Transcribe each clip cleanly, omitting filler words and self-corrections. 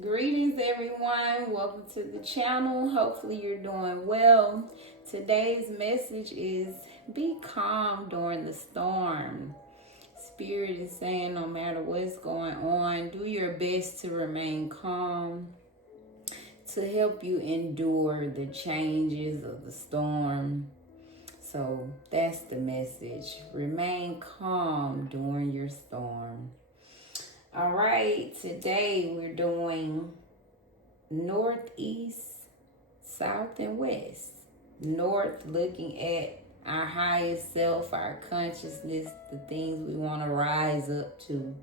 Greetings, everyone. Welcome to the channel. Hopefully, you're doing well. Today's message is be calm during the storm. Spirit is saying no matter what's going on, do your best to remain calm to help you endure the changes of the storm. So that's the message. Remain calm during your storm. All right, today we're doing northeast, south, and west. North, looking at our highest self, our consciousness, the things we want to rise up to.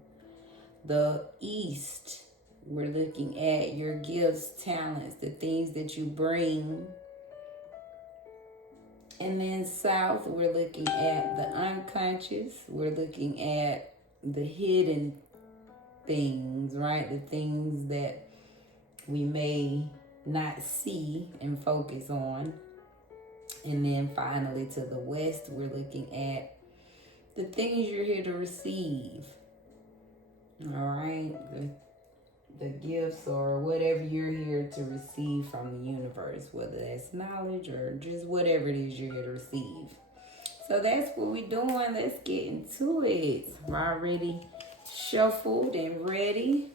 The east, we're looking at your gifts, talents, the things that you bring. And then south, we're looking at the unconscious. We're looking at the hidden things, right? The things that we may not see and focus on. And then finally to the west, we're looking at the things you're here to receive. All right? The gifts or whatever you're here to receive from the universe, whether that's knowledge or just whatever it is you're here to receive. So that's what we're doing. Let's get into it. We're already shuffled and ready.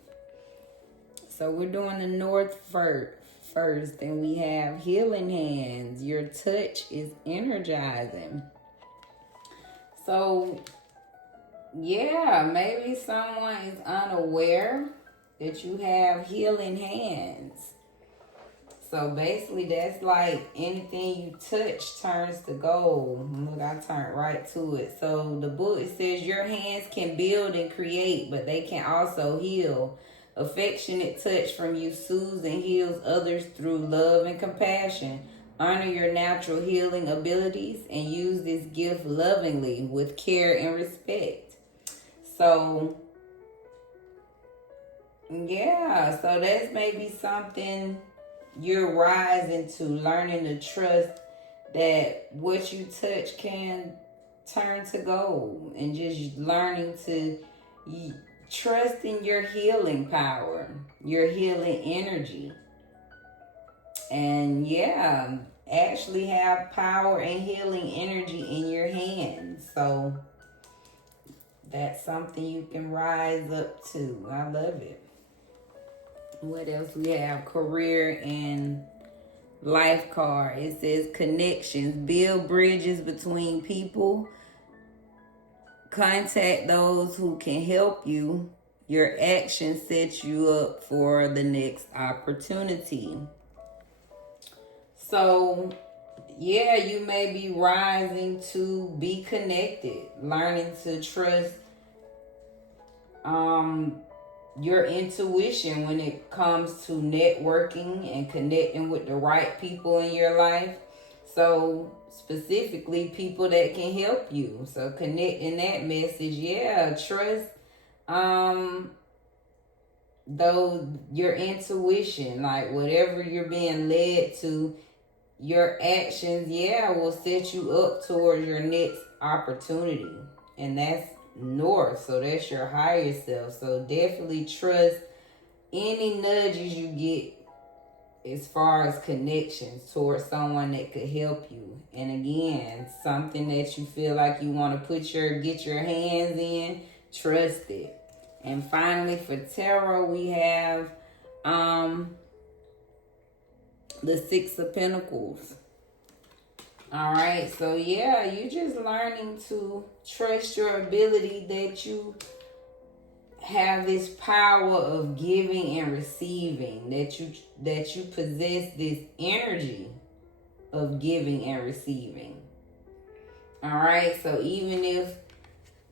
So we're doing the north first, and we have healing hands. Your touch is energizing. So yeah, maybe someone is unaware that you have healing hands. So basically that's like anything you touch turns to gold. Look, I turned right to it. So the book, it says your hands can build and create, but they can also heal. Affectionate touch from you soothes and heals others through love and compassion. Honor your natural healing abilities and use this gift lovingly with care and respect. So yeah, so that's maybe something you're rising to, learning to trust that what you touch can turn to gold, and just learning to trust in your healing power, your healing energy. And yeah, actually have power and healing energy in your hands. So that's something you can rise up to. I love it. What else we have? Career and life card. It says connections. Build bridges between people. Contact those who can help you. Your action sets you up for the next opportunity. So yeah, you may be rising to be connected, learning to trust your intuition when it comes to networking and connecting with the right people in your life. So specifically people that can help you. So connecting that message, yeah, trust though your intuition, like whatever you're being led to, your actions, yeah, will set you up towards your next opportunity. And that's north, so that's your higher self. So definitely trust any nudges you get as far as connections towards someone that could help you. And again, something that you feel like you want to get your hands in, trust it. And finally for tarot, we have the Six of Pentacles. All right, so yeah, you just learning to trust your ability that you have this power of giving and receiving, that you possess this energy of giving and receiving. All right, so even if,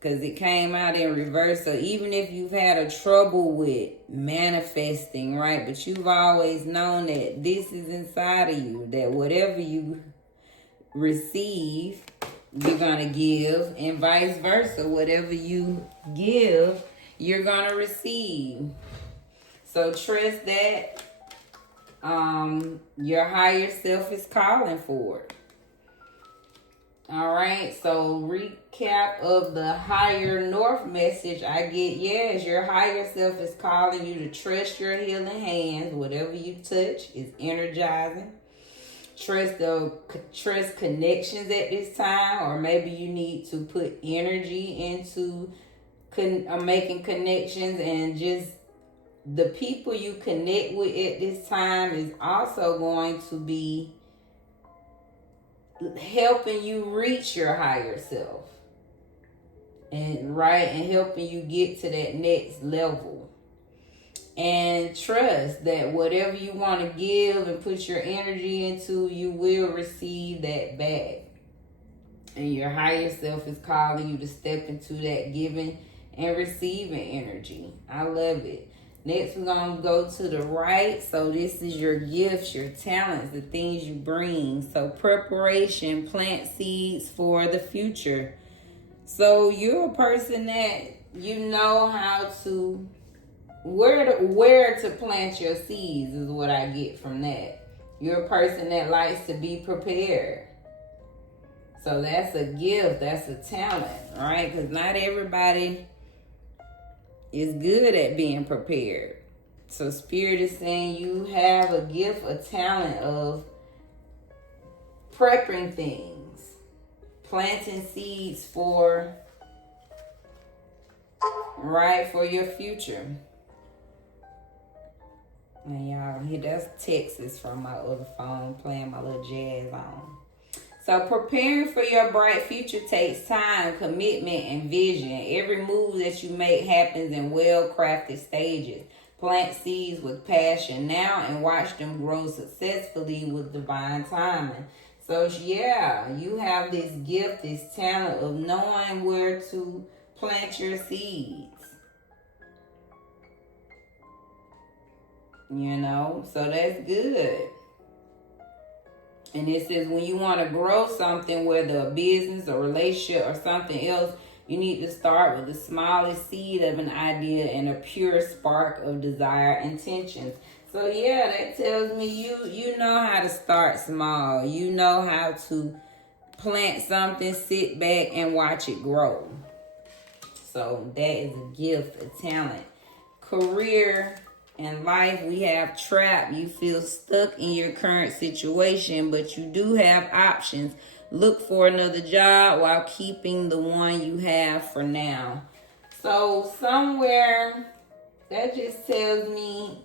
because it came out in reverse, so even if you've had a trouble with manifesting, right, but you've always known that this is inside of you, that whatever you receive, you're gonna give, and vice versa. Whatever you give, you're gonna receive. So trust that your higher self is calling for it. All right, so recap of the higher north message I get. Yes, your higher self is calling you to trust your healing hands. Whatever you touch is energizing. Trust connections at this time, or maybe you need to put energy into making connections, and just the people you connect with at this time is also going to be helping you reach your higher self, and helping you get to that next level. And trust that whatever you want to give and put your energy into, you will receive that back. And your higher self is calling you to step into that giving and receiving energy. I love it. Next, we're going to go to the right. So this is your gifts, your talents, the things you bring. So preparation, plant seeds for the future. So you're a person that you know how to, where to plant your seeds is what I get from that. You're a person that likes to be prepared. So that's a gift, that's a talent, right? Because not everybody is good at being prepared. So Spirit is saying you have a gift, a talent of prepping things, planting seeds for your future. And y'all, that's Texas from my other phone playing my little jazz on. So preparing for your bright future takes time, commitment, and vision. Every move that you make happens in well-crafted stages. Plant seeds with passion now and watch them grow successfully with divine timing. So yeah, you have this gift, this talent of knowing where to plant your seeds. So that's good. And it says when you want to grow something, whether a business, a relationship, or something else, you need to start with the smallest seed of an idea and a pure spark of desire intentions. So yeah, that tells me you know how to start small. You know how to plant something, sit back, and watch it grow. So that is a gift, a talent. Career. In life, we have trap. You feel stuck in your current situation, but you do have options. Look for another job while keeping the one you have for now. So somewhere that just tells me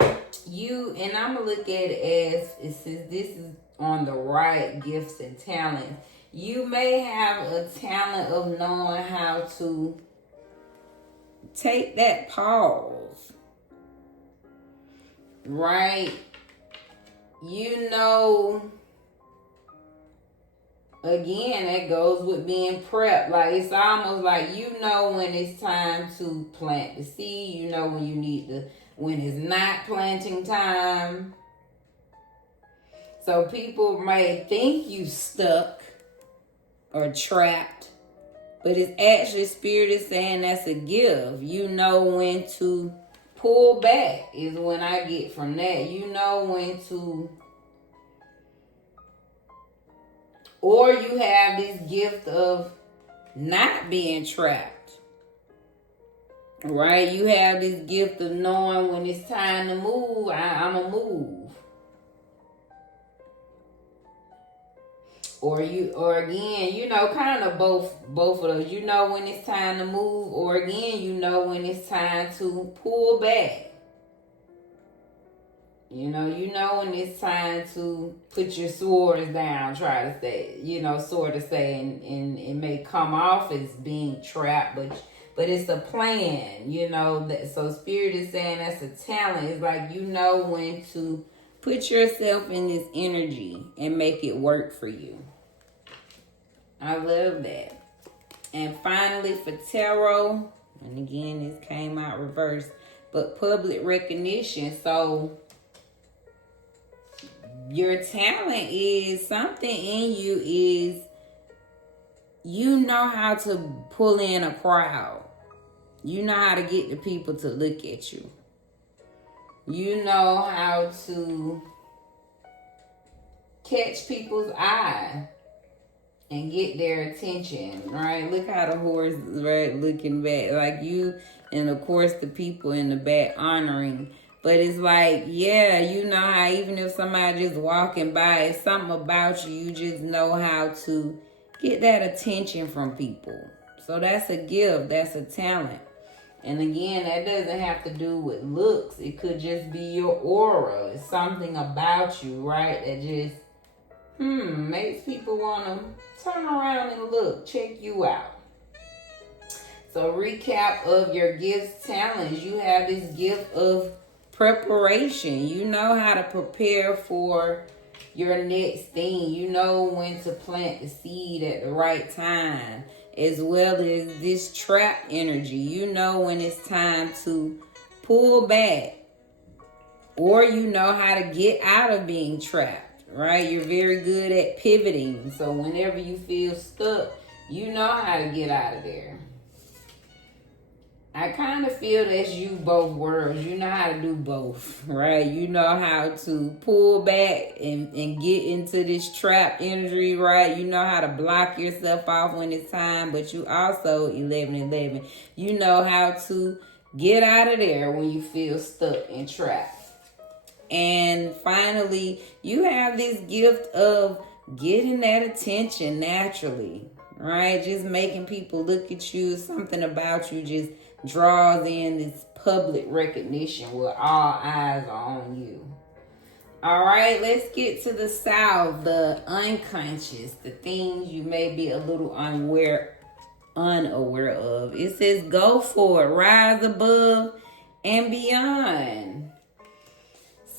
and I'm going to look at it as, it says this is on the right, gifts and talents. You may have a talent of knowing how to take that pause, right? Again, that goes with being prepped. Like, it's almost like when it's time to plant the seed, when it's not planting time. So people may think you stuck or trapped, but it's actually Spirit is saying that's a gift. You know when to pull back is when I get from that. You know when to, or you have this gift of not being trapped, right? You have this gift of knowing when it's time to move, I'm going to move. Or again, kind of both of those. You know when it's time to move, or again, when it's time to pull back. You know when it's time to put your swords down, try to say, sort of say, and it may come off as being trapped, but it's a plan, that. So Spirit is saying that's a talent. It's like when to put yourself in this energy and make it work for you. I love that. And finally, for tarot, and again, this came out reversed, but public recognition. So your talent is, something in you is, you know how to pull in a crowd. You know how to get the people to look at you. You know how to catch people's eye and get their attention, right? Look how the horse is right looking back, like you, and of course the people in the back honoring. But it's like, yeah, you know how even if somebody just walking by, it's something about you, you just know how to get that attention from people. So that's a gift, that's a talent. And again, that doesn't have to do with looks. It could just be your aura. It's something about you, right? That just, makes people want to turn around and look, check you out. So recap of your gifts, talents. You have this gift of preparation. You know how to prepare for your next thing. You know when to plant the seed at the right time. As well as this trap energy. You know when it's time to pull back. Or you know how to get out of being trapped, right? You're very good at pivoting. So whenever you feel stuck, you know how to get out of there. I kind of feel that's you both worlds. You know how to do both, right? You know how to pull back and get into this trap energy, right? You know how to block yourself off when it's time, but you also, 1111, you know how to get out of there when you feel stuck and trapped. And finally, you have this gift of getting that attention naturally, right? Just making people look at you, something about you just draws in this public recognition where all eyes are on you. All right, let's get to the south, the unconscious, the things you may be a little unaware of. It says go for it, rise above and beyond.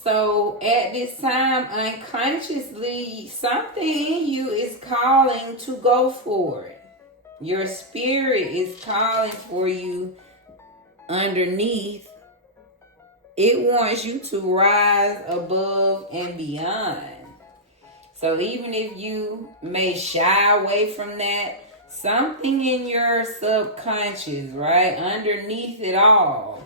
So at this time, unconsciously, something in you is calling to go for it. Your spirit is calling for you underneath. It wants you to rise above and beyond. So even if you may shy away from that, something in your subconscious, right, underneath it all,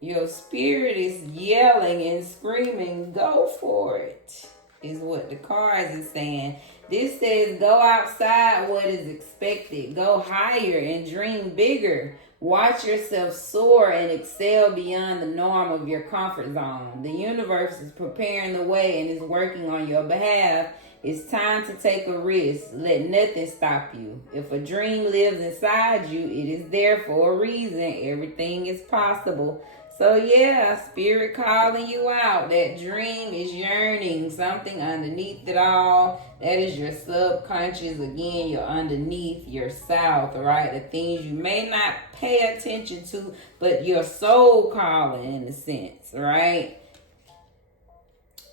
your spirit is yelling and screaming, go for it, is what the cards is saying. This says go outside what is expected. Go higher and dream bigger. Watch yourself soar and excel beyond the norm of your comfort zone. The universe is preparing the way and is working on your behalf. It's time to take a risk. Let nothing stop you. If a dream lives inside you, it is there for a reason. Everything is possible. So yeah, spirit calling you out. That dream is yearning, something underneath it all. That is your subconscious. Again, you're underneath your south, right? The things you may not pay attention to, but your soul calling in a sense, right?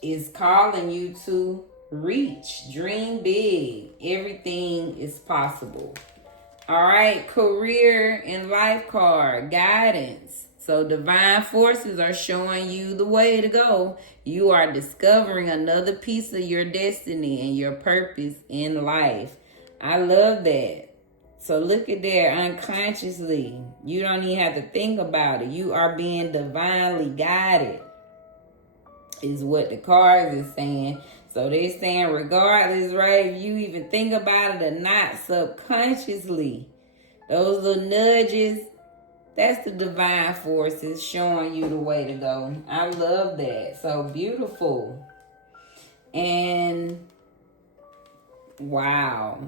Is calling you to reach, dream big. Everything is possible. All right, career and life card, guidance. So divine forces are showing you the way to go. You are discovering another piece of your destiny and your purpose in life. I love that. So look at there, unconsciously. You don't even have to think about it. You are being divinely guided, is what the cards is saying. So they're saying regardless, right, if you even think about it or not, subconsciously, those little nudges, that's the divine forces showing you the way to go. I love that. So beautiful. And wow.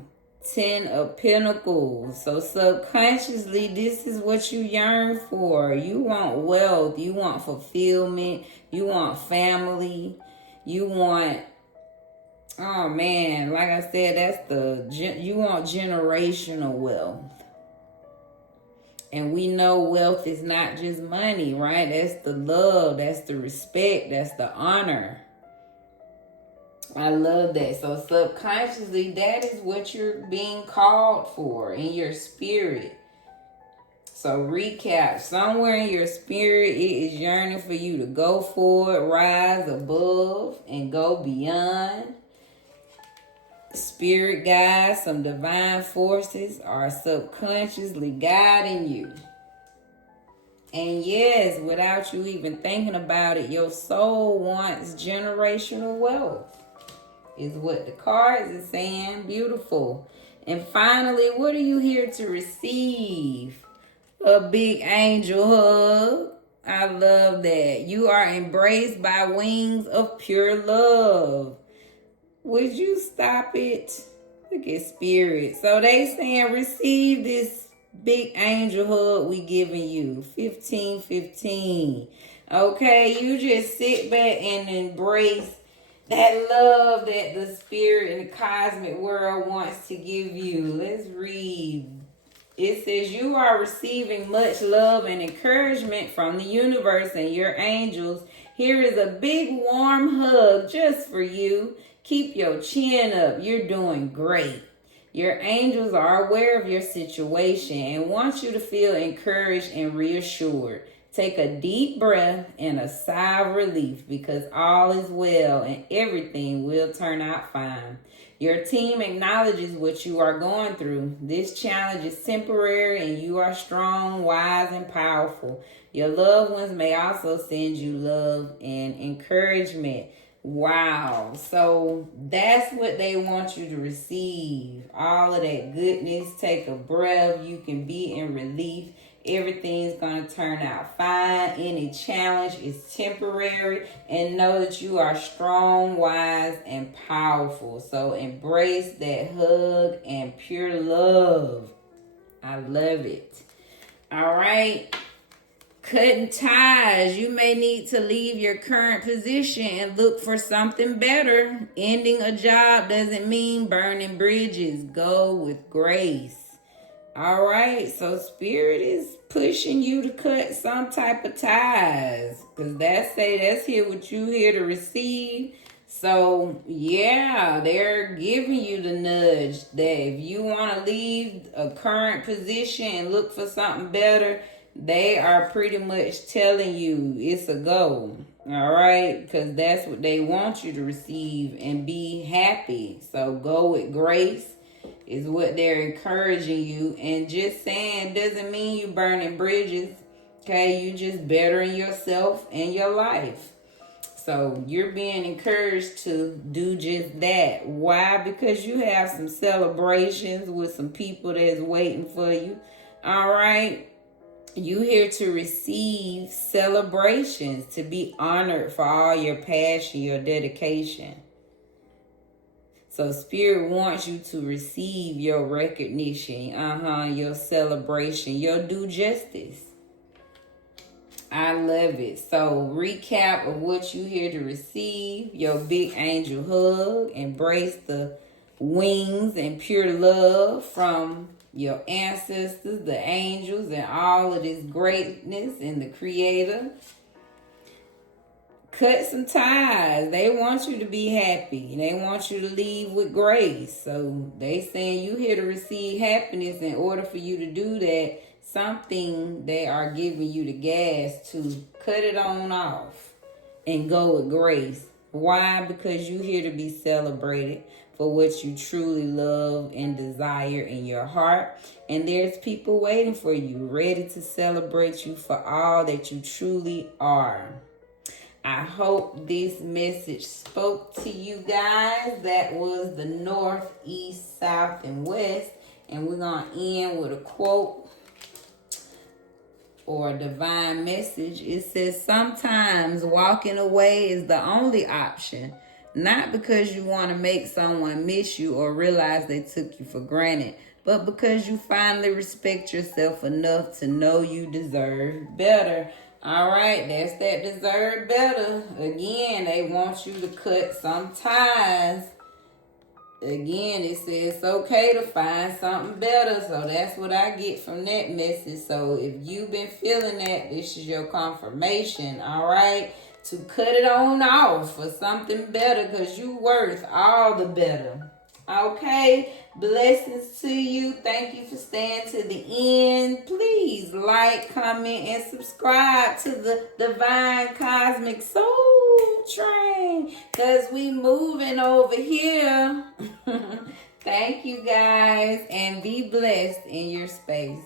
10 of Pentacles. So subconsciously, this is what you yearn for. You want wealth. You want fulfillment. You want family. You want, oh man, like I said, you want generational wealth. And we know wealth is not just money, right? That's the love, that's the respect, that's the honor. I love that. So subconsciously, that is what you're being called for in your spirit. So recap, somewhere in your spirit, it is yearning for you to go forward, rise above, and go beyond. Spirit guides, some divine forces are subconsciously guiding you. And yes, without you even thinking about it, your soul wants generational wealth. is what the cards is saying. Beautiful. And finally, what are you here to receive? A big angel hug. I love that. You are embraced by wings of pure love. Would you stop it? Look at spirit. So they saying receive this big angel hug we giving you. 1515. Okay, you just sit back and embrace that love that the spirit and the cosmic world wants to give you. Let's read. It says you are receiving much love and encouragement from the universe and your angels. Here is a big warm hug just for you. Keep your chin up. You're doing great. Your angels are aware of your situation and want you to feel encouraged and reassured. Take a deep breath and a sigh of relief because all is well and everything will turn out fine. Your team acknowledges what you are going through. This challenge is temporary and you are strong, wise, and powerful. Your loved ones may also send you love and encouragement. Wow. So that's what they want you to receive. All of that goodness. Take a breath. You can be in relief. Everything's going to turn out fine. Any challenge is temporary. And know that you are strong, wise, and powerful. So embrace that hug and pure love. I love it. All right. Cutting ties. You may need to leave your current position and look for something better. Ending a job doesn't mean burning bridges. Go with grace. All right, so spirit is pushing you to cut some type of ties, because that's here what you here to receive. So yeah, they're giving you the nudge that if you want to leave a current position and look for something better, they are pretty much telling you it's a go. All right, because that's what they want you to receive and be happy. So go with grace is what they're encouraging you. And just saying doesn't mean you burning bridges. Okay, you just bettering yourself and your life. So you're being encouraged to do just that. Why? Because you have some celebrations with some people that's waiting for you. All right. You here to receive celebrations, to be honored for all your passion, your dedication. So spirit wants you to receive your recognition, your celebration, your due justice. I love it. So recap of what you here to receive. Your big angel hug. Embrace the wings and pure love from your ancestors, the angels, and all of this greatness in the creator. Cut some ties. They want you to be happy. They want you to leave with grace. So they saying you here to receive happiness. In order for you to do that, something they are giving you the gas to cut it on off and go with grace. Why? Because you here to be celebrated for what you truly love and desire in your heart. And there's people waiting for you, ready to celebrate you for all that you truly are. I hope this message spoke to you guys. That was the north, east, south, and west. And we're going to end with a quote or a divine message. It says, sometimes walking away is the only option. Not because you want to make someone miss you or realize they took you for granted, but because you finally respect yourself enough to know you deserve better. All right, that's that deserve better. Again, they want you to cut some ties. Again, it says it's okay to find something better. So that's what I get from that message. So if you've been feeling that, this is your confirmation, all right? To cut it on off for something better, because you worth all the better. Okay, blessings to you. Thank you for staying to the end. Please like, comment, and subscribe to the Divine Cosmic Soul Train, because we moving over here. Thank you guys, and be blessed in your space.